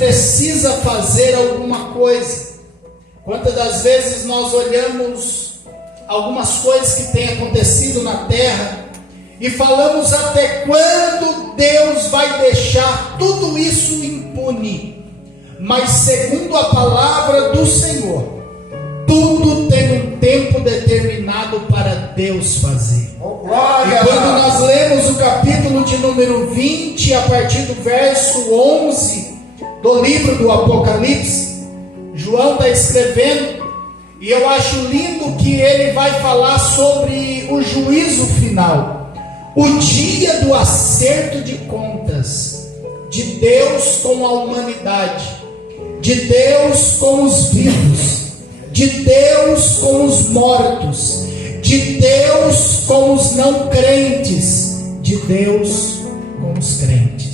precisa fazer alguma coisa. Quantas das vezes nós olhamos algumas coisas que têm acontecido na terra e falamos: até quando Deus vai deixar tudo isso impune? Mas segundo a palavra do Senhor, tudo tem um tempo determinado para Deus fazer. E quando nós lemos o capítulo de número 20, a partir do verso 11 do livro do Apocalipse, João está escrevendo, e eu acho lindo que ele vai falar sobre o juízo final, o dia do acerto de contas de Deus com a humanidade, de Deus com os vivos, de Deus com os mortos, de Deus com os não crentes, de Deus com os crentes.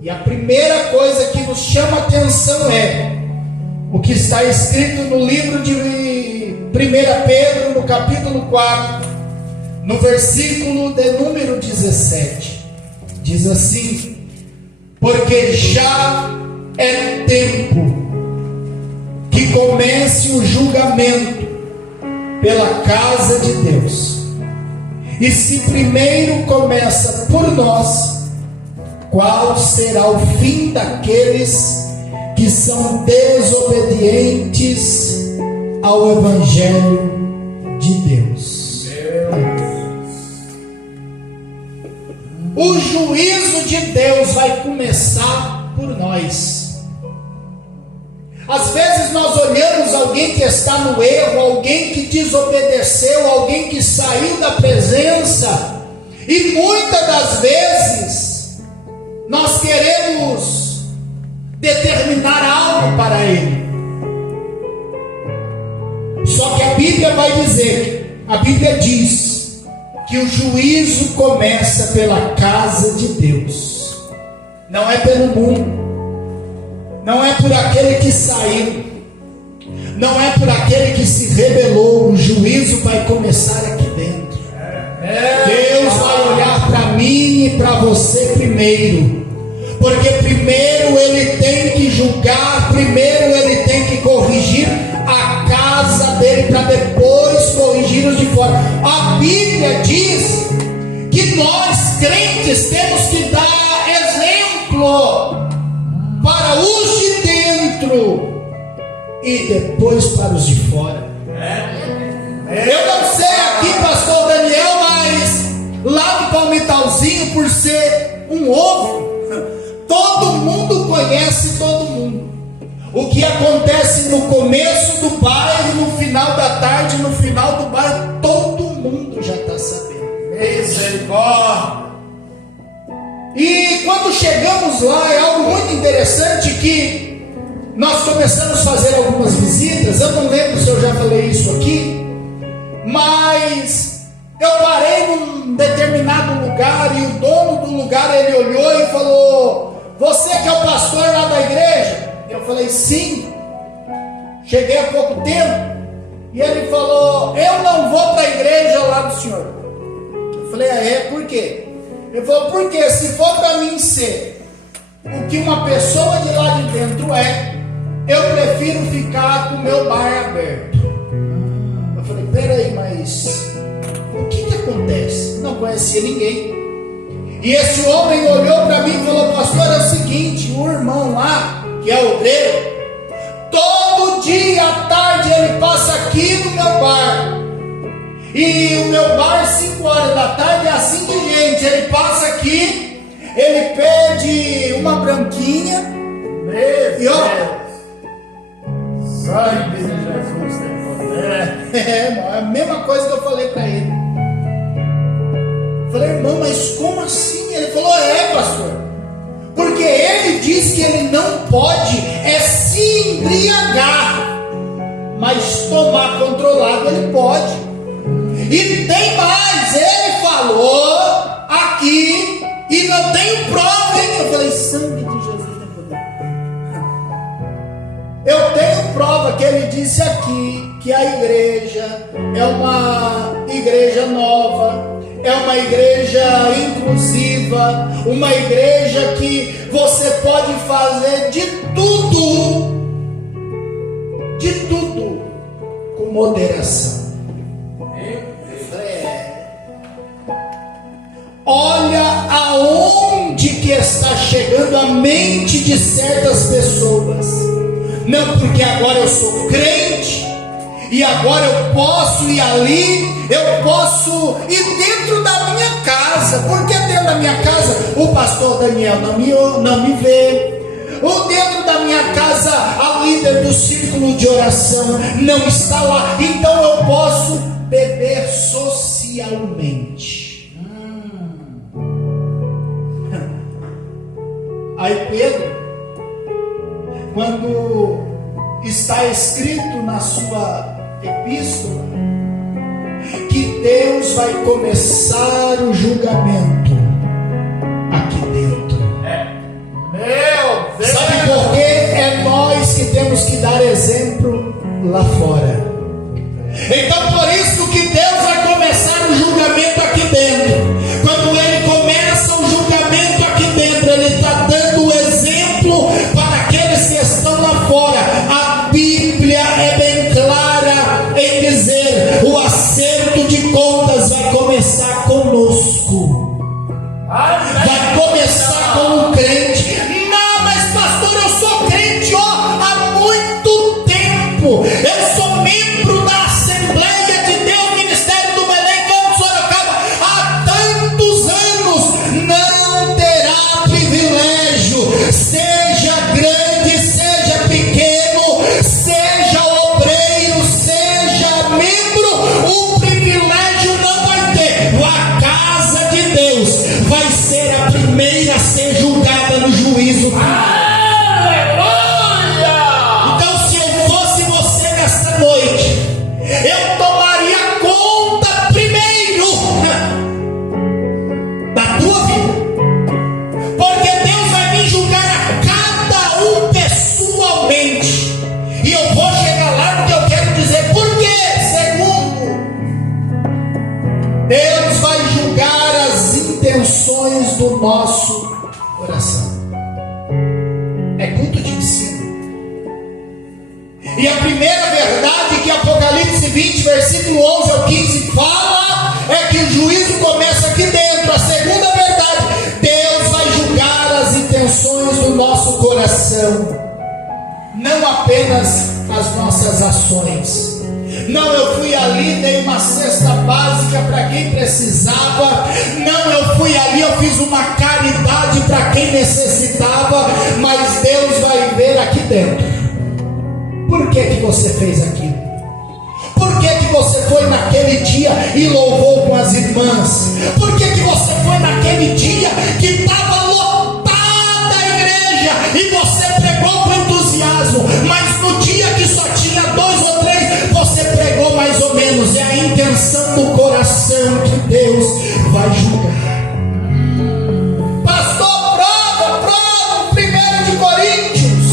E a primeira coisa que nos chama a atenção é o que está escrito no livro de 1 Pedro, no capítulo 4, no versículo de número 17. Diz assim: porque já é tempo que comece o julgamento pela casa de Deus. E se primeiro começa por nós, qual será o fim daqueles que são desobedientes ao Evangelho de Deus? O juízo de Deus vai começar por nós. Às vezes nós olhamos alguém que está no erro, alguém que desobedeceu, alguém que saiu da presença, e muitas das vezes nós queremos determinar algo para ele. Só que a Bíblia vai dizer, a Bíblia diz que o juízo começa pela casa de Deus, não é pelo mundo. Não é por aquele que saiu, não é por aquele que se rebelou. O juízo vai começar aqui dentro. Deus vai olhar para mim e para você primeiro, porque primeiro Ele tem que julgar, primeiro Ele tem que corrigir a casa dele, para depois corrigir os de fora. A Bíblia diz que nós crentes temos que dar exemplo para os de dentro e depois para os de fora. Eu não sei aqui, pastor Daniel, mas lá no Palmitalzinho, por ser um ovo, todo mundo conhece todo mundo. O que acontece no começo do bairro, no final da tarde, no final do bairro, todo mundo já está sabendo. Misericórdia! E quando chegamos lá, é algo muito interessante que nós começamos a fazer algumas visitas. Eu não lembro se eu já falei isso aqui, mas eu parei num determinado lugar e o dono do lugar, ele olhou e falou: você que é o pastor lá da igreja? Eu falei: sim, cheguei há pouco tempo. E ele falou: eu não vou para a igreja lá do senhor. Eu falei: ah, é? Por quê? Ele falou: porque se for para mim ser o que uma pessoa de lá de dentro é, eu prefiro ficar com o meu bar aberto. Eu falei: peraí, mas o que acontece? Não conhecia ninguém. E esse homem olhou para mim e falou: pastor, é o seguinte, o irmão lá, que é o obreiro, todo dia à tarde ele passa aqui no meu bar. E o meu bar, 5 horas da tarde, é assim de gente. Ele passa aqui, ele pede uma branquinha. E ó, sangue de Jesus tem poder. É a mesma coisa que eu falei para ele. Eu falei: irmão, mas como assim? Ele falou: é, pastor, porque ele diz que ele não pode se embriagar, mas tomar controlado ele pode. E tem mais, ele falou aqui, e não tenho prova, hein? Eu falei: sangue de Jesus tem poder. Eu tenho prova que ele disse aqui que a igreja é uma igreja nova, é uma igreja inclusiva, uma igreja que você pode fazer mente de certas pessoas, não porque agora eu sou crente, e agora eu posso ir ali, eu posso ir dentro da minha casa, porque dentro da minha casa o pastor Daniel não me vê, ou dentro da minha casa a líder do círculo de oração não está lá, então eu posso beber socialmente. Aí Pedro, quando está escrito na sua epístola que Deus vai começar o julgamento aqui dentro. Meu Deus! Sabe por quê? É nós que temos que dar exemplo lá fora. Então por isso que Deus vai começar o julgamento aqui dentro. Quando Ele começa o julgamento aqui dentro, Ele está dando o exemplo para aqueles que estão lá fora. A Bíblia é bem clara em dizer: o acerto de contas vai começar conosco. Vai começar com o crente. Não, mas pastor, eu sou crente há muito tempo. Eu sou membro da Assembleia de Deus, Ministério do Belém, Campos, Sorocaba, há tantos anos. Não terá privilégio, seja grande, seja pequeno, seja obreiro, seja membro, o privilégio não vai ter. A casa de Deus vai ser a primeira a ser julgada no juízo final. Então, se eu fosse você nesta noite, eu tomaria conta primeiro da tua vida, porque Deus vai me julgar a cada um pessoalmente, e eu vou chegar lá porque eu quero dizer por quê. Segundo, Deus vai julgar as intenções do nosso coração. É culto de ensino. E a primeira verdade que Apocalipse 20, versículo 11 ao 15 fala é que o juízo começa aqui dentro. A segunda verdade: Deus vai julgar as intenções do nosso coração, não apenas as nossas ações. Não, eu fui ali, dei uma cesta básica para quem precisava. Não, eu fui ali, eu fiz uma caridade para quem necessitava. Mas Deus vai ver aqui dentro. Por que você fez aquilo? Por que você foi naquele dia e louvou com as irmãs? Por que você foi naquele dia que estava lotada a igreja e você pregou com entusiasmo, mas no dia que só tinha 2 ou 3, você pregou mais ou menos? É a intenção do coração que Deus vai julgar. Pastor, prova 1 de Coríntios,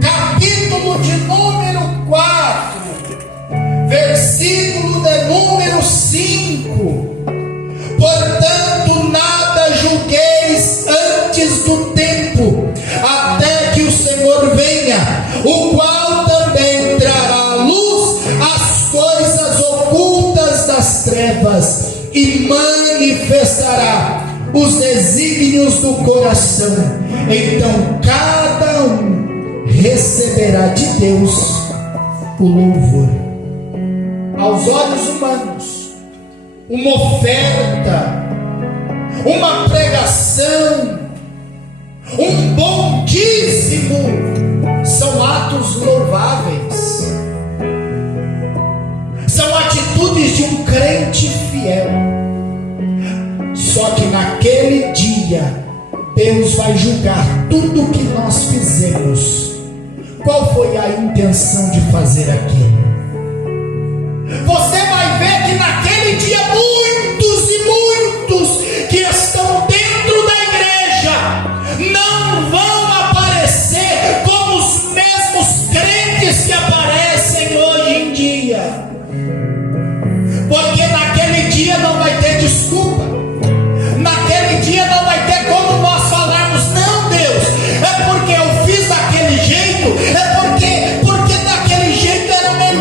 capítulo de número 4, versículo de número 5. Portanto, nada julgueis antes do tempo, até que o Senhor venha, o qual também trará à luz as coisas ocultas das trevas e manifestará os desígnios do coração. Então cada um receberá de Deus o louvor. Aos olhos humanos, uma oferta, uma pregação, um bom dízimo são atos louváveis, são atitudes de um crente fiel. Só que naquele dia Deus vai julgar tudo o que nós fizemos. Qual foi a intenção de fazer aquilo? Você vai ver que naquele dia muitos e muitos que estão dentro da igreja não vão aparecer como os mesmos crentes que aparecem hoje em dia, porque naquele dia não vai ter desculpa, naquele dia não vai ter como nós falarmos: não, Deus, é porque eu fiz daquele jeito, é porque daquele jeito era melhor.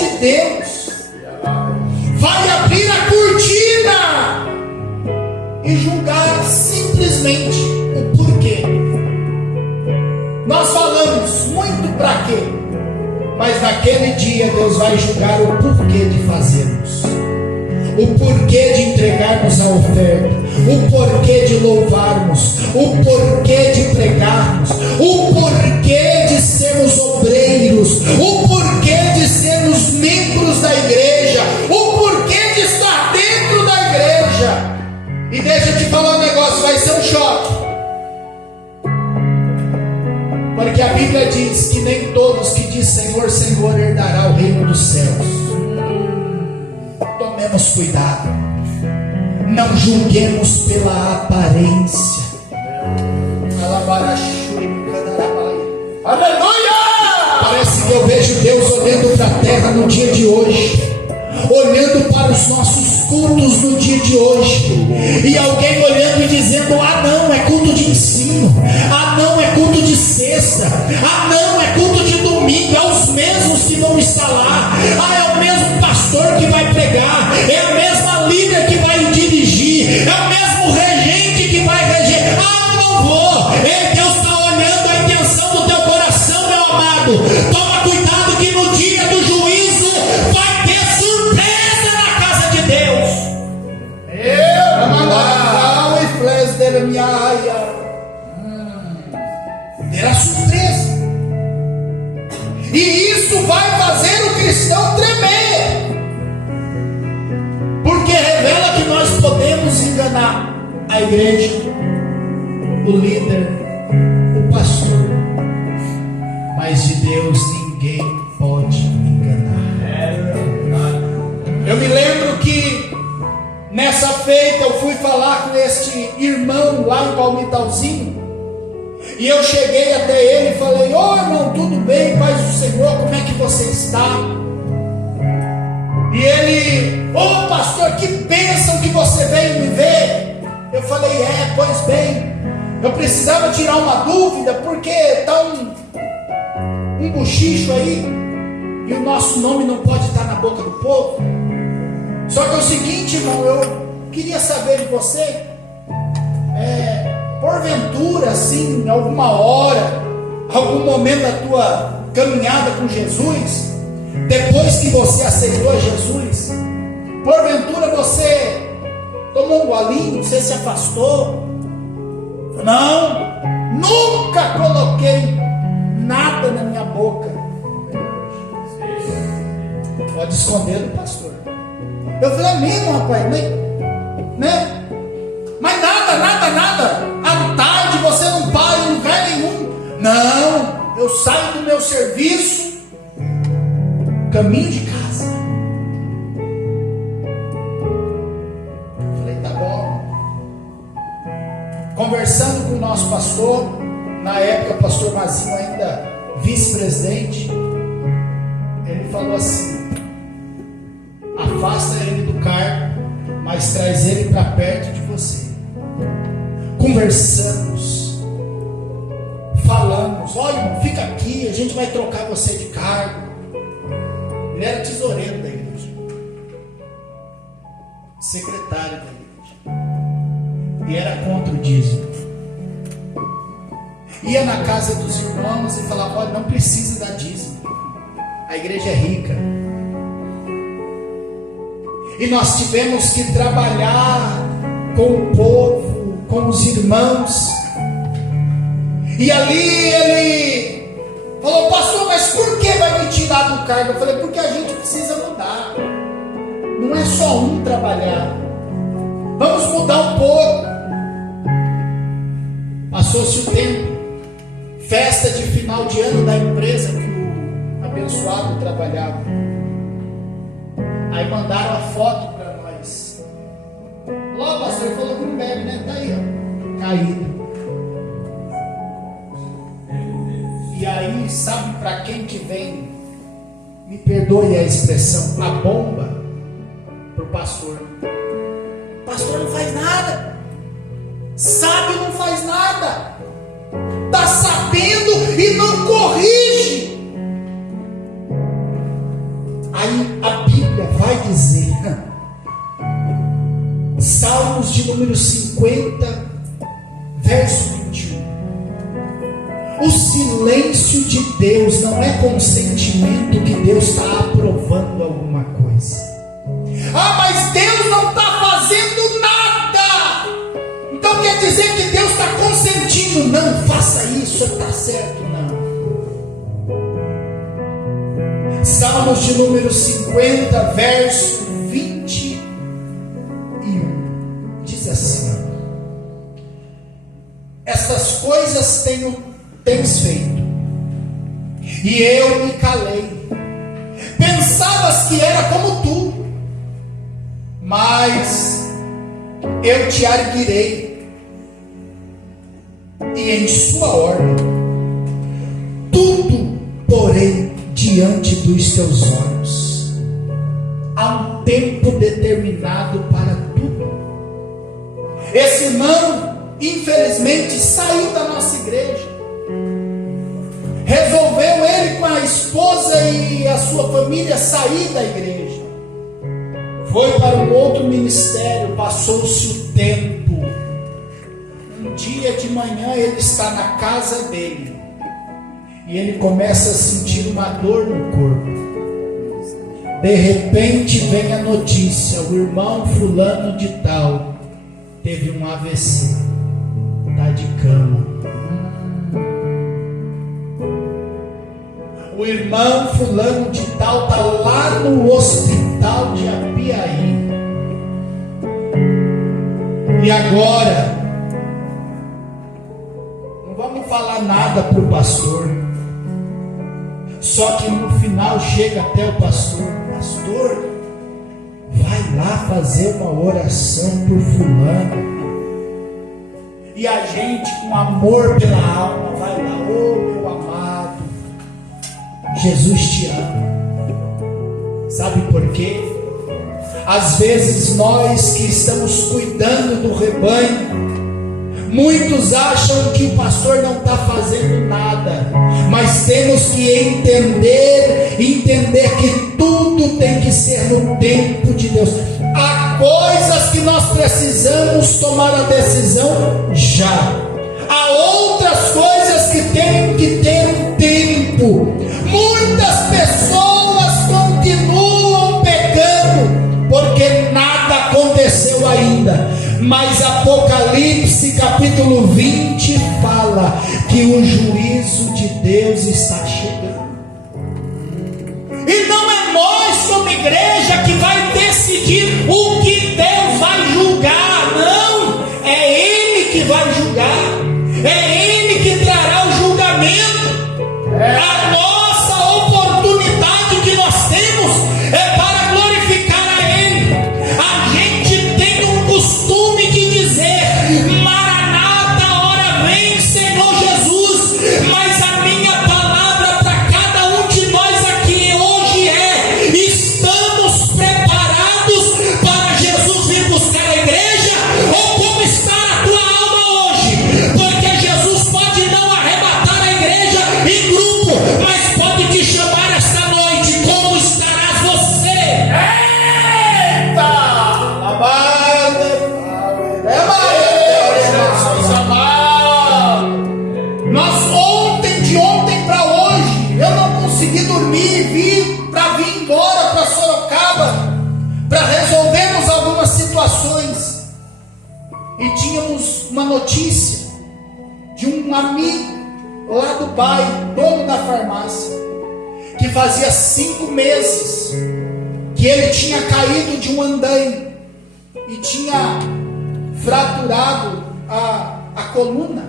de Deus vai abrir a cortina e julgar simplesmente o porquê. Nós falamos muito para quê, mas naquele dia Deus vai julgar o porquê de fazermos, o porquê de entregarmos a oferta, o porquê de louvarmos, o porquê de pregarmos, o porquê de sermos obreiros, o porquê de sermos membros da igreja, o porquê de estar dentro da igreja. E deixa eu te falar um negócio, vai ser um choque, porque a Bíblia diz que nem todos que diz Senhor, Senhor herdará o reino dos céus. Tomemos cuidado, não julguemos pela aparência. Aleluia! Parece que eu vejo Deus olhando para a terra no dia de hoje, olhando para os nossos cultos no dia de hoje, e alguém olhando e dizendo: ah não, é culto de ensino, ah não, é culto de sexta, ah não, é culto de domingo, é os mesmos que vão estar lá, ah é o mesmo pastor que vai pregar, é a mesma líder que vai dirigir, é o mesmo regente que vai reger. Ah, eu não vou. Deus está olhando a intenção do teu coração, meu amado. Toma cuidado que no dia do juízo vai ter surpresa na casa de Deus. Terá surpresa, e isso vai fazer o cristão tremer, porque revela que nós podemos enganar a igreja, o líder, o pastor, mas de Deus ninguém pode enganar. Eu me lembro que nessa feita eu fui falar com este irmão lá em Palmitalzinho, e eu cheguei até ele e falei: ô irmão, tudo bem, paz do Senhor, como é que você está? E ele: ô pastor, que bênção que você veio me ver. Eu falei: pois bem, eu precisava tirar uma dúvida, porque está um bochicho aí, e o nosso nome não pode estar na boca do povo. Só que é o seguinte, irmão, eu queria saber de você, porventura, assim, em alguma hora, algum momento da tua caminhada com Jesus, depois que você aceitou Jesus, porventura você tomou um golinho, você se afastou? Não, nunca coloquei nada na minha boca. Pode esconder do pastor. Eu falei: é mesmo, rapaz, né? Mas nada, à tarde você não para em lugar nenhum. Não, eu saio do meu serviço, caminho de casa. Eu falei: tá bom. Conversando com o nosso pastor, na época o pastor Mazinho ainda vice-presidente, ele falou assim: afasta ele do cargo, mas traz ele para perto de você. Conversamos, falamos: olha, irmão, fica aqui, a gente vai trocar você de cargo. Ele era tesoureiro da igreja, secretário da igreja, e era contra o dízimo. Ia na casa dos irmãos e falava: olha, não precisa dar dízimo, a igreja é rica. E nós tivemos que trabalhar com o povo, com os irmãos. E ali ele falou: pastor, mas por que vai me tirar do cargo? Eu falei: porque a gente precisa mudar. Não é só um trabalhar, vamos mudar um pouco. Passou-se o tempo, festa de final de ano da empresa que o abençoado trabalhava. Aí mandaram a foto para nós. Logo, pastor, ele falou que não bebe, né? Tá aí, ó, caído. E aí, sabe para quem que vem? Me perdoe a expressão, a bomba para o pastor. O pastor não faz nada. Sabe, não faz nada. Está sabendo e não corrige. Aí Aí a Bíblia vai dizer, Salmos de número 50, verso 21. O silêncio de Deus não é consentimento que Deus está aprovando alguma coisa. Ah, mas Deus não está fazendo nada. Então quer dizer que Deus está consentindo. Não, faça isso, está certo. Não. Salmos de número 50, verso 21. Diz assim: essas coisas tens feito, e eu me calei. Pensavas que era como tu, mas eu te arguirei, e em sua ordem tudo porei diante dos teus olhos. Há um tempo determinado para tudo. Esse irmão, infelizmente, saiu da nossa igreja. Resolveu ele com a esposa e a sua família sair da igreja. Foi para um outro ministério, passou-se o tempo. Um dia de manhã ele está na casa dele e ele começa a sentir uma dor no corpo. De repente vem a notícia: o irmão fulano de tal teve um AVC, está de cama. O irmão fulano de tal está lá no hospital de Apiaí. E agora, não vamos falar nada para o pastor. Só que no final chega até o pastor: pastor, vai lá fazer uma oração por fulano. E a gente, com amor pela alma, vai lá: ô meu amado, Jesus te ama. Sabe por quê? Às vezes nós que estamos cuidando do rebanho, muitos acham que o pastor não está fazendo nada, mas temos que entender que tudo tem que ser no tempo de Deus. Há coisas que nós precisamos tomar a decisão já. Há outras coisas que tem que ter um tempo. Muitas pessoas continuam pecando porque nada aconteceu ainda. Mas Apocalipse capítulo 20 fala que o juízo de Deus está chegando. E não é nós como igreja que vai decidir o que Deus vai julgar. Não, é Ele que vai julgar. É Ele que trará o julgamento. A nossa oportunidade que nós temos é para glorificar a Ele. A gente tem um costume de dizer: Maranata, hora vem, Senhor Jesus. Mas a minha palavra para cada um de nós aqui hoje é: estamos preparados para Jesus vir buscar a igreja? Ou como está a tua alma hoje? Porque Jesus pode não arrebatar a igreja em grupo, mas pode te chamar esta noite. Como estarás você? Eita! Nós de ontem para hoje, eu não consegui dormir, vir embora para Sorocaba para resolvermos algumas situações. E tínhamos uma notícia de um amigo lá do bairro, dono da farmácia, que fazia 5 meses que ele tinha caído de um andaime e tinha fraturado a coluna.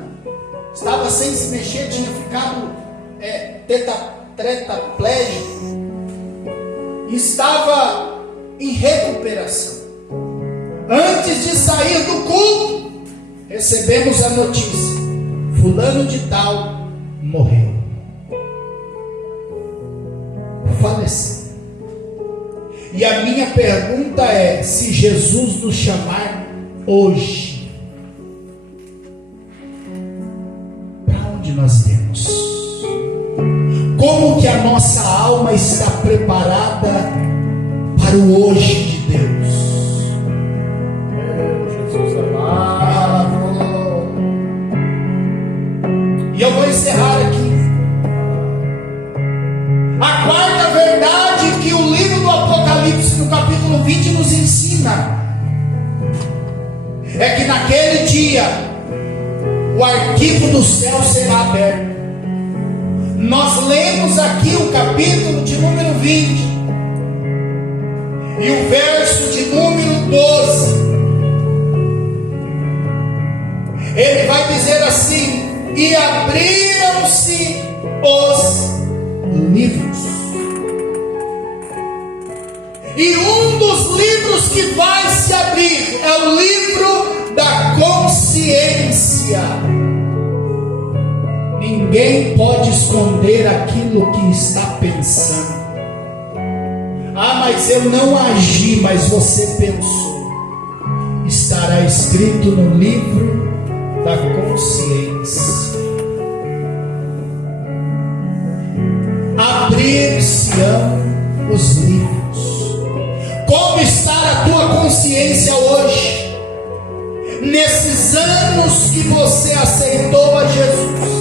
Estava sem se mexer, tinha ficado tetraplégico, estava em recuperação. Antes de sair do culto, recebemos a notícia: fulano de tal morreu, faleceu. E a minha pergunta é: se Jesus nos chamar hoje, para onde nós iremos? Como que a nossa alma está preparada para o hoje de Deus. Jesus amado. E eu vou encerrar aqui. A quarta verdade que o livro do Apocalipse, no capítulo 20, nos ensina é que naquele dia o arquivo do céu será aberto. Nós lemos aqui o capítulo de número 20 e o verso de número 12. Ele vai dizer assim: e abriram-se os livros. E um dos livros que vai se abrir é o livro da consciência. Ninguém pode esconder aquilo que está pensando. Ah, mas eu não agi, mas você pensou. Estará escrito no livro da consciência. Abrir-se-ão os livros. Como está a tua consciência hoje? Nesses anos que você aceitou a Jesus.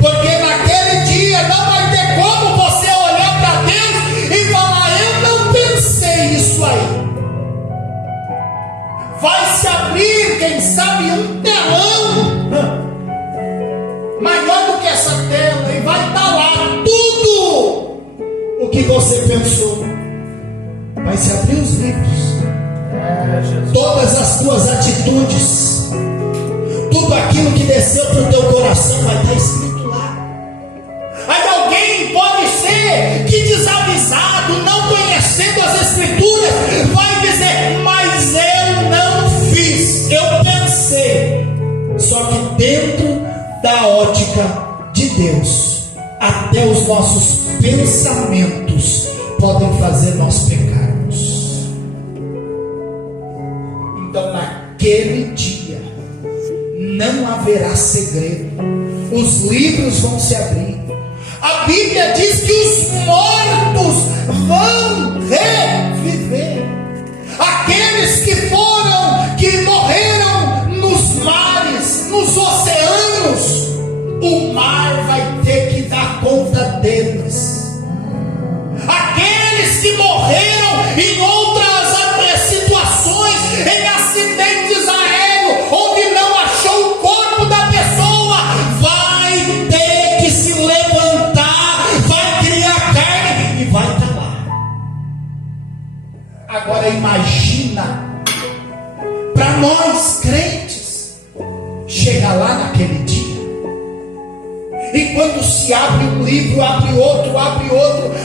Porque naquele dia não vai ter como você olhar para Deus e falar: eu não pensei isso aí. Vai se abrir, quem sabe, um telão maior do que essa tela, e vai estar lá tudo o que você pensou. Vai se abrir os livros. Todas as tuas atitudes, tudo aquilo que desceu para o teu coração vai estar escrito lá. Aí alguém pode ser que desavisado, não conhecendo as escrituras, vai dizer: mas eu não fiz, eu pensei. Só que dentro da ótica de Deus, até os nossos pensamentos podem fazer nós pecarmos. Então naquele dia não haverá segredo. Os livros vão se abrir. A Bíblia diz que os mortos vão reviver. Aqueles que morreram nos mares, nos oceanos, o mar vai ter que dar conta deles. Aqueles que morreram em outras situações, em acidentes aéreos, onde não achou o corpo da pessoa, vai ter que se levantar, vai criar carne e vai estar lá. Agora imagina para nós crentes chegar lá naquele dia, e quando se abre um livro, abre outro,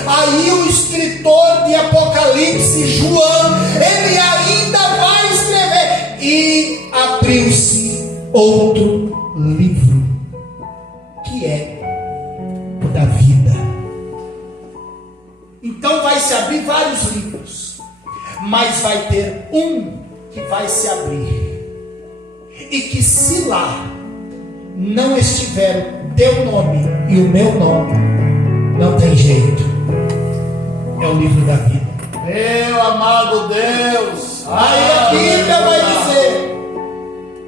aí o escritor de Apocalipse, João, ele ainda vai escrever: e abriu-se outro livro, que é o da vida. Então vai se abrir vários livros, mas vai ter um que vai se abrir, e que se lá não estiver o teu nome e o meu nome, não tem jeito. É o livro da vida. Meu amado Deus. Aí a Bíblia vai dizer: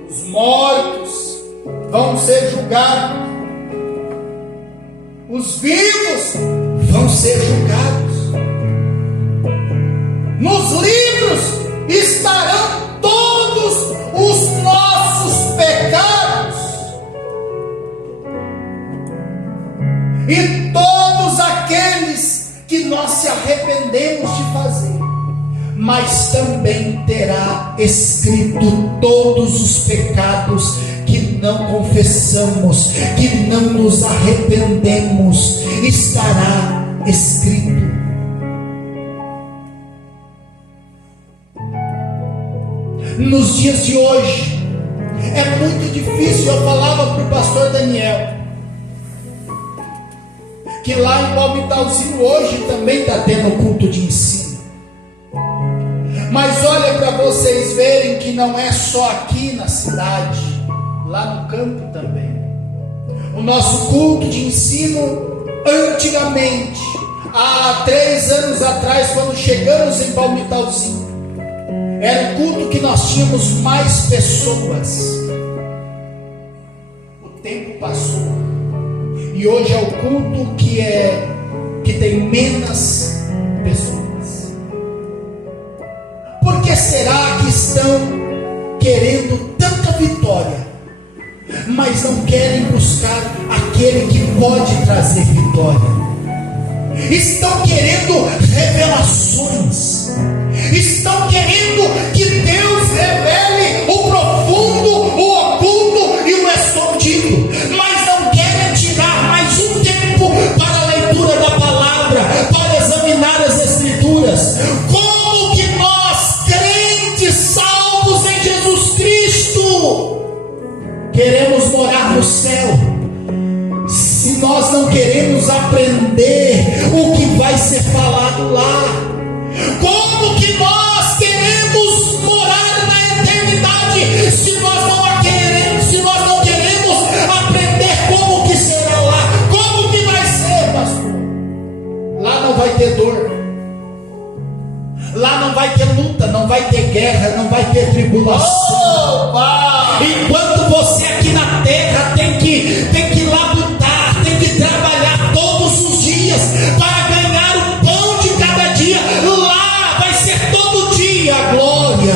os mortos vão ser julgados, os vivos vão ser julgados. Nos livros estarão todos os nossos pecados e todos aqueles que nós se arrependemos de fazer, mas também terá escrito todos os pecados que não confessamos, que não nos arrependemos, estará escrito. Nos dias de hoje é muito difícil. Eu falava para o pastor Daniel que lá em Palmitalzinho hoje também está tendo culto de ensino. Mas olha para vocês verem que não é só aqui na cidade, lá no campo também. O nosso culto de ensino, antigamente, Há 3 anos atrás, quando chegamos em Palmitalzinho, era o culto que nós tínhamos mais pessoas. O tempo passou e hoje é o culto que tem menos pessoas. Por que será que estão querendo tanta vitória, mas não querem buscar aquele que pode trazer vitória? Estão querendo revelações, estão querendo que Deus revele o profundo, o oculto e o escondido, mas não querem tirar mais um tempo para a leitura da palavra, para examinar as escrituras. Como que nós, crentes salvos em Jesus Cristo, queremos morar no céu, se nós não queremos aprender o que vai ser falado lá? Como que nós queremos morar na eternidade se nós não queremos aprender como que será lá? Como que vai ser, pastor? Lá não vai ter dor, lá não vai ter luta, não vai ter guerra, não vai ter tribulação. Enquanto você aqui na terra tem que labutar, tem que trabalhar todos os dias para ganhar o pão de cada dia, lá vai ser todo dia a glória,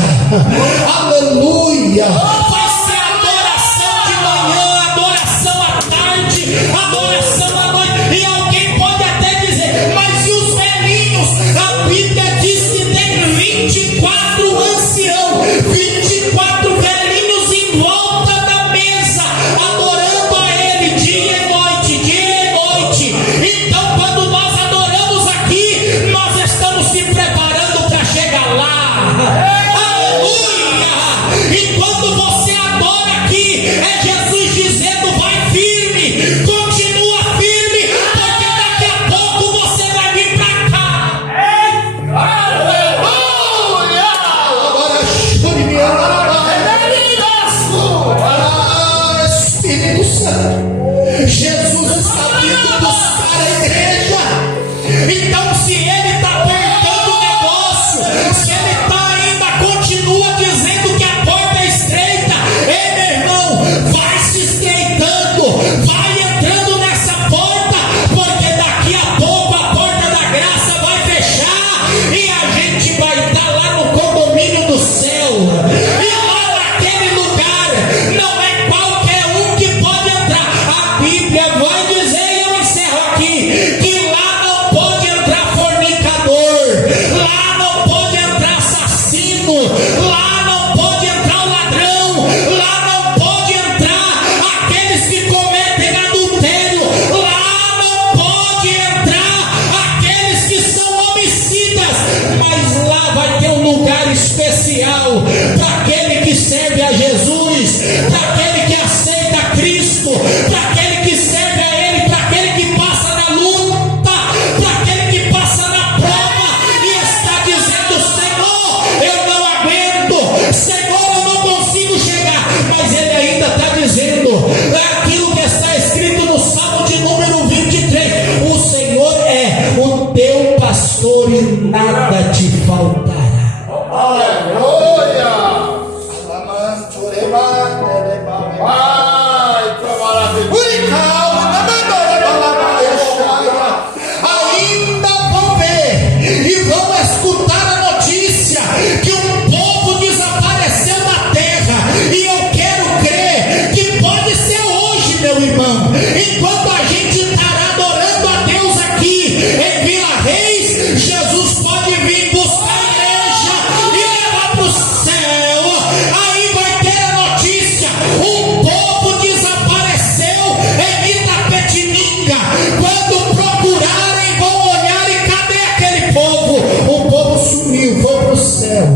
aleluia. Vai ser adoração de manhã, adoração à tarde, adoração à noite. E alguém pode até dizer, mas e os velhinhos? A Bíblia diz que tem 24 anciãos, 24 velhinhos em volta da mesa, adorando a Ele dia e noite, dia e noite. Então, quando nós adoramos aqui, nós estamos se preparando para chegar lá. Aleluia! Enquanto você adora aqui, é Jesus dizendo, vai firme, continua firme, porque daqui a pouco você vai vir para cá. Aleluia! Agora chore-me, Espírito Santo, Jesus está vindo buscar a igreja. Então, se Ele está apertando o negócio, se Ele continua dizendo que a porta é estreita, ei meu irmão, vai se estreitando, vai entrando nessa porta, porque daqui a pouco a porta da graça vai fechar e a gente vai estar lá no condomínio do céu. E lá naquele lugar não é qualquer um que pode entrar. A Bíblia vai dizer, e eu encerro aqui, que lá não pode entrar fornicador, lá não pode entrar assassino, lá não pode entrar o ladrão, lá não pode entrar aqueles que cometem adultério, lá não pode entrar aqueles que são homicidas, mas lá vai ter um lugar especial para aquele que serve a Jesus, para aquele que aceita Cristo, para aquele que serve a Ele, para aquele que passa na luta, para aquele que passa na prova e está dizendo, Senhor, eu não aguento, Senhor, eu não consigo chegar, mas Ele ainda está dizendo aquilo que está escrito no Salmo de número 23, o Senhor é o teu pastor e nada te faltará. Aleluia! Ai, que maravilha! Ainda vão ver e vão escutar a notícia que um povo desapareceu da terra, e eu quero crer que pode ser hoje, meu irmão, enquanto a gente estará adorando a Deus aqui em Vila Reis, Jesus pode vir buscar a igreja e levar para o céu. Aí vai ter a notícia, um povo desapareceu em Itapetininga. Quando procurarem, vão olhar e cadê aquele povo? O povo sumiu, foi para o céu.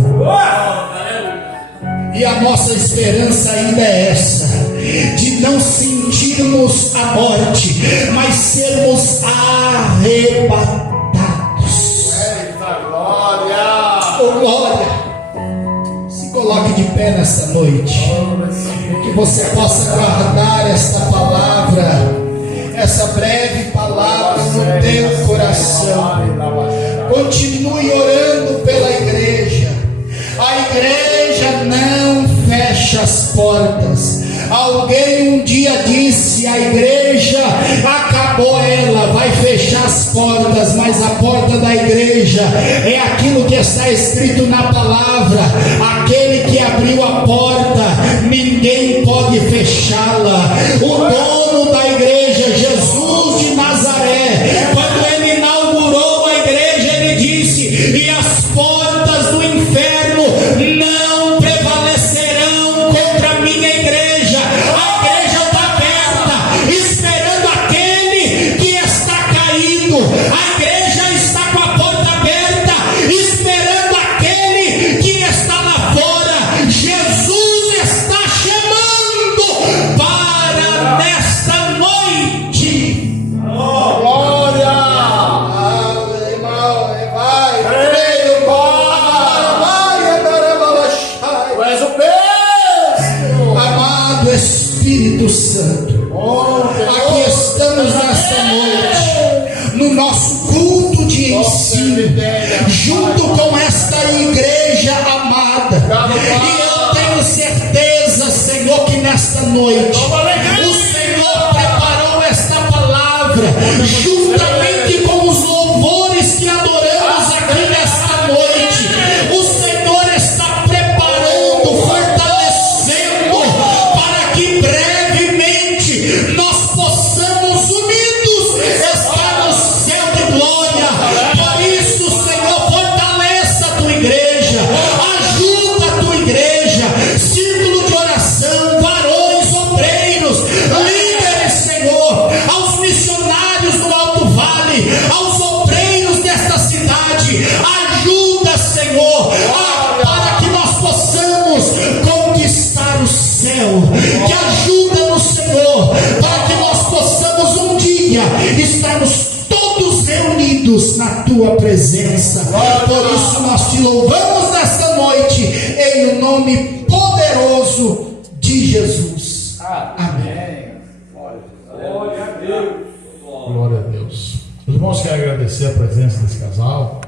E a nossa esperança ainda é essa, de não sentirmos a morte, mas sermos arrebatados. Eita glória! Oh, glória! Se coloque de pé nessa noite, que você possa guardar esta palavra essa breve palavra no teu coração. Continue orando pela igreja. A igreja não fecha as portas. Alguém um dia disse: a igreja acabou, ela vai fechar as portas, mas a porta da igreja é aquilo que está escrito na palavra: aquele que abriu a porta, ninguém pode fechá-la. O dono da igreja, Jesus de Nazaré, quando ele inaugurou a igreja, ele disse: e as portas do inferno não prevalecerão contra a minha igreja. A igreja está aberta, esperando aquele que está caído. A igreja está com a porta aberta, esperando aquele que está lá fora. Jesus está chamando para nesta noite. Glória! Tu és o bênção! Amado Espírito Santo, aqui estamos nesta noite, no nosso culto de ensino, junto com esta igreja amada. E eu tenho certeza, Senhor, que nesta noite o Senhor preparou esta palavra, juntamente com os louvores que adoramos aqui nesta noite. O Senhor está preparando, fortalecendo, para que brevemente nós possamos unidos estar no céu de glória. Por isso, Senhor, fortaleça a tua igreja, ajuda a tua igreja, círculo de oração, varões, obreiros, líderes, Senhor, aos missionários do Alto Vale, aos obreiros desta cidade, ajuda, Senhor, para que nós possamos conquistar o céu. Que ajuda-nos, Senhor, para que nós possamos um dia estarmos todos reunidos na tua presença. Por isso nós te louvamos nesta noite, em o nome poderoso de Jesus. Amém. Glória a Deus! Glória a Deus. Os irmãos querem agradecer a presença desse casal.